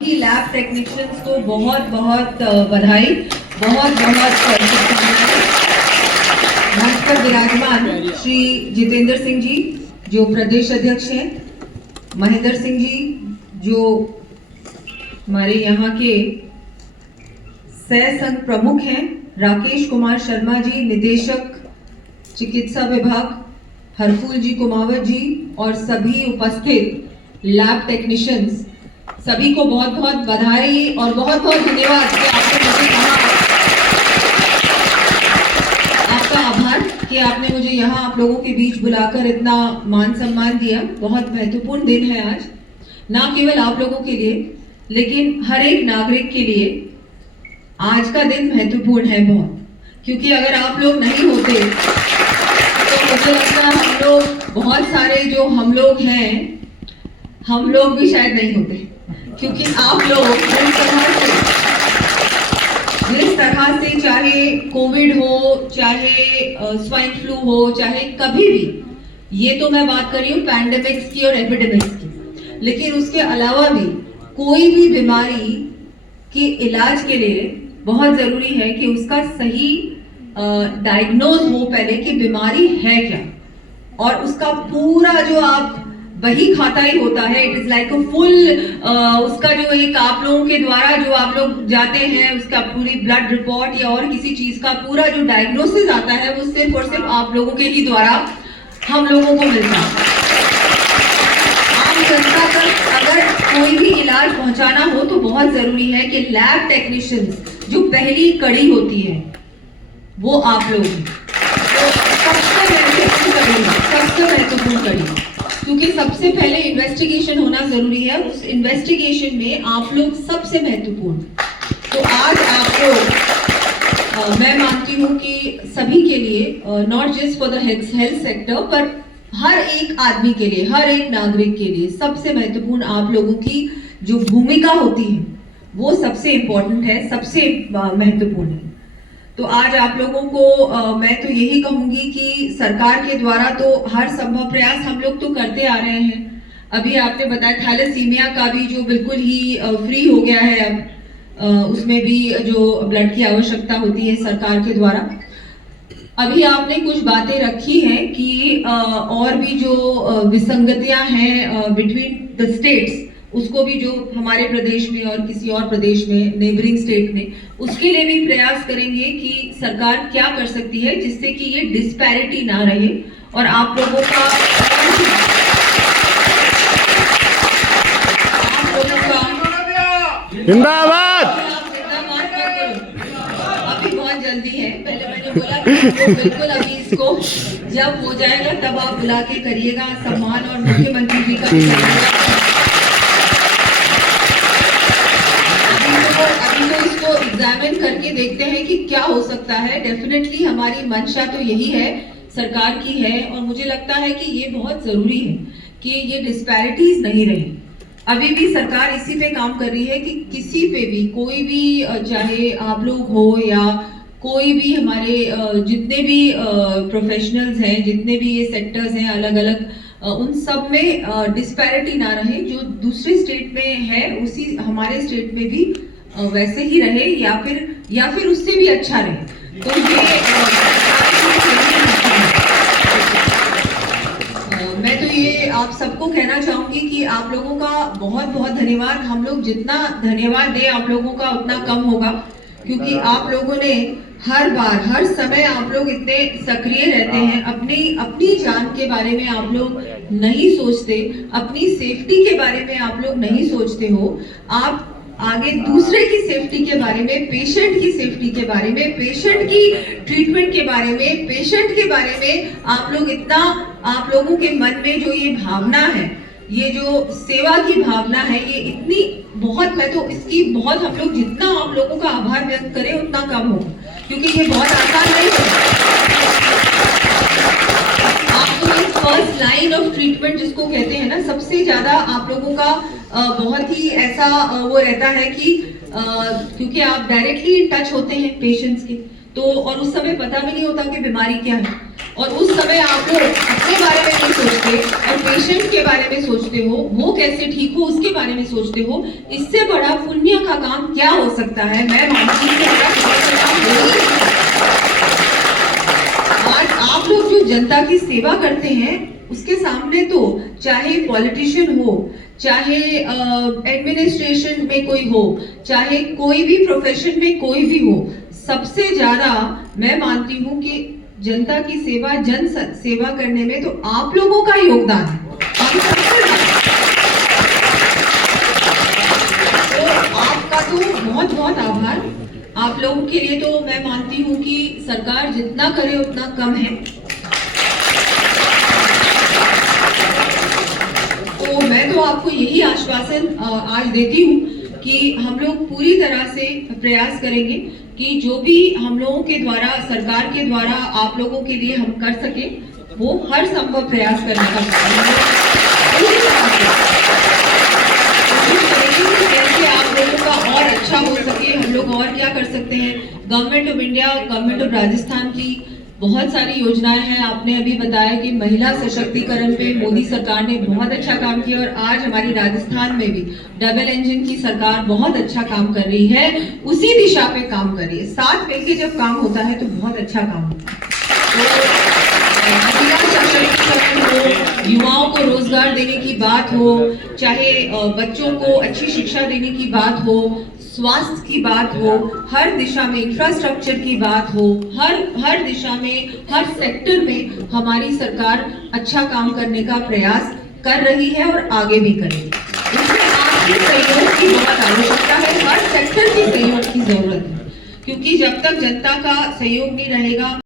Lab technicians को बहुत बहुत बधाई, बहुत बहुत मंच पर विराजमान श्री जितेंद्र सिंह जी जो प्रदेश अध्यक्ष हैं, महेंद्र सिंह जी जो हमारे यहाँ के सह संघ प्रमुख हैं, राकेश कुमार शर्मा जी निदेशक चिकित्सा विभाग, हरफूल जी कुमावत जी और सभी उपस्थित लैब टेक्नीशियंस, सभी को बहुत बहुत बधाई और बहुत बहुत धन्यवाद कि आपने मुझे कहा, आपका आभार कि आपने मुझे यहाँ आप लोगों के बीच बुलाकर इतना मान सम्मान दिया। बहुत महत्वपूर्ण दिन है आज, ना केवल आप लोगों के लिए लेकिन हर एक नागरिक के लिए आज का दिन महत्वपूर्ण है बहुत, क्योंकि अगर आप लोग नहीं होते तो मुझे लगता है हम लोग बहुत सारे जो हम लोग हैं, हम लोग भी शायद नहीं होते, क्योंकि आप लोग जिस तरह से चाहे कोविड हो, चाहे स्वाइन फ्लू हो, चाहे कभी भी, ये तो मैं बात कर रही हूँ पैंडेमिक्स की और एपिडेमिक्स की, लेकिन उसके अलावा भी कोई भी बीमारी के इलाज के लिए बहुत जरूरी है कि उसका सही डायग्नोज हो पहले कि बीमारी है क्या, और उसका पूरा जो आप वही खाता ही होता है। It is like a full, उसका जो एक आप लोगों के द्वारा जो आप लोग जाते हैं उसका पूरी ब्लड रिपोर्ट या और किसी चीज का पूरा जो डायग्नोसिस आता है वो सिर्फ और सिर्फ आप लोगों के ही द्वारा हम लोगों को मिलता है। आम जनता तक अगर कोई भी इलाज पहुंचाना हो तो बहुत जरूरी है कि लैब टेक्नीशियंस जो पहली कड़ी होती है वो आप लोग हैं। तो सबसे महत्वपूर्ण कड़ी, क्योंकि सबसे पहले इन्वेस्टिगेशन होना जरूरी है, उस इन्वेस्टिगेशन में आप लोग सबसे महत्वपूर्ण। तो आज आप लोग मैं मानती हूँ कि सभी के लिए, not just for the health sector, पर हर एक आदमी के लिए, हर एक नागरिक के लिए सबसे महत्वपूर्ण आप लोगों की जो भूमिका होती है वो सबसे इम्पोर्टेंट है, सबसे महत्वपूर्ण है। तो आज आप लोगों को मैं तो यही कहूंगी कि सरकार के द्वारा तो हर संभव प्रयास हम लोग तो करते आ रहे हैं। अभी आपने बताया थैलेसीमिया का भी जो बिल्कुल ही फ्री हो गया है अब, उसमें भी जो ब्लड की आवश्यकता होती है सरकार के द्वारा। अभी आपने कुछ बातें रखी हैं कि और भी जो विसंगतियां हैं बिटवीन द स्टेट्स, उसको भी जो हमारे प्रदेश में और किसी और प्रदेश में, नेबरिंग स्टेट में, उसके लिए भी प्रयास करेंगे कि सरकार क्या कर सकती है जिससे कि ये डिस्पैरिटी ना रहे और आप लोगों का जिंदाबाद। अभी बहुत जल्दी है, पहले मैंने बोला कि बिल्कुल अभी इसको जब हो जाएगा तब आप बुला के करिएगा सम्मान, और मुख्यमंत्री जी का भी करिएगा। अभी तो इसको एग्जामिन करके देखते हैं कि क्या हो सकता है। डेफिनेटली हमारी मंशा तो यही है, सरकार की है, और मुझे लगता है कि ये बहुत जरूरी है कि ये डिस्पैरिटीज नहीं रहे। अभी भी सरकार इसी पे काम कर रही है कि किसी पे भी, कोई भी, चाहे आप लोग हो या कोई भी हमारे जितने भी प्रोफेशनल्स हैं, जितने भी ये सेक्टर्स हैं अलग अलग, उन सब में डिस्पैरिटी ना रहे। जो दूसरे स्टेट में है उसी हमारे स्टेट में भी वैसे ही रहे या फिर उससे भी अच्छा रहे। तो ये मैं तो ये आप सबको कहना चाहूंगी कि आप लोगों का बहुत बहुत धन्यवाद। हम लोग जितना धन्यवाद दें आप लोगों का उतना कम होगा, क्योंकि आप लोगों ने हर बार, हर समय आप लोग इतने सक्रिय रहते हैं। अपनी जान के बारे में आप लोग नहीं सोचते, अपनी सेफ्टी के बारे में आप लोग नहीं सोचते हो, आप आगे दूसरे की सेफ्टी के बारे में, पेशेंट की सेफ्टी के बारे में, पेशेंट की ट्रीटमेंट के बारे में, पेशेंट के बारे में आप लोग इतना, आप लोगों के मन में जो ये भावना है, ये जो सेवा की भावना है, ये इतनी बहुत, मैं तो इसकी बहुत, हम लोग जितना आप लोगों का आभार व्यक्त करें उतना कम होगा, क्योंकि ये बहुत आसान नहीं है। आप तो इस फर्स्ट लाइन ऑफ ट्रीटमेंट जिसको कहते हैं ना, सबसे ज्यादा आप लोगों का बहुत ही ऐसा वो रहता है कि क्योंकि आप डायरेक्टली इन टच होते हैं पेशेंट्स के, तो और उस समय पता भी नहीं होता कि बीमारी क्या है, और उस समय आप लोग अपने बारे में नहीं सोचते और पेशेंट के बारे में सोचते हो, वो कैसे ठीक हो उसके बारे में सोचते हो, इससे बड़ा पुण्य का काम क्या हो सकता है? मैं मानती हूँ कि बड़ा पुण्य का काम हो ही नहीं सकता। आज आप लोग जो जनता की सेवा करते हैं उसके सामने तो चाहे पॉलिटिशियन हो, चाहे एडमिनिस्ट्रेशन में कोई हो, चाहे कोई भी प्रोफेशन में कोई भी हो, सबसे ज्यादा मैं मानती हूँ कि जनता की सेवा, जन सेवा करने में तो आप लोगों का योगदान है। तो आपका तो बहुत बहुत आभार। आप लोगों के लिए तो मैं मानती हूँ कि सरकार जितना करे उतना कम है। तो मैं तो आपको यही आश्वासन आज देती हूँ कि हम लोग पूरी तरह से प्रयास करेंगे कि जो भी हम लोगों के द्वारा, सरकार के द्वारा आप लोगों के लिए हम कर सके, वो हर संभव प्रयास करने का कोशिश करेंगे कि कैसे आप लोगों का और अच्छा हो सके, हम लोग और क्या कर सकते हैं। Government of India, government of Rajasthan की बहुत सारी योजनाएं हैं। आपने अभी बताया कि महिला सशक्तिकरण पे मोदी सरकार ने बहुत अच्छा काम किया और आज हमारी राजस्थान में भी डबल इंजन की सरकार बहुत अच्छा काम कर रही है, उसी दिशा पे काम कर रही है। साथ मिलकर जब काम होता है तो बहुत अच्छा काम होता है। तो महिला सशक्तिकरण हो, युवाओं को रोजगार देने की बात हो, चाहे बच्चों को अच्छी शिक्षा देने की बात हो, स्वास्थ्य की बात हो, हर दिशा में इंफ्रास्ट्रक्चर की बात हो, हर दिशा में, हर सेक्टर में हमारी सरकार अच्छा काम करने का प्रयास कर रही है और आगे भी करेगी। इसमें आपकी सहयोग की बहुत आवश्यकता है, हर सेक्टर की सहयोग की जरूरत है, क्योंकि जब तक जनता का सहयोग नहीं रहेगा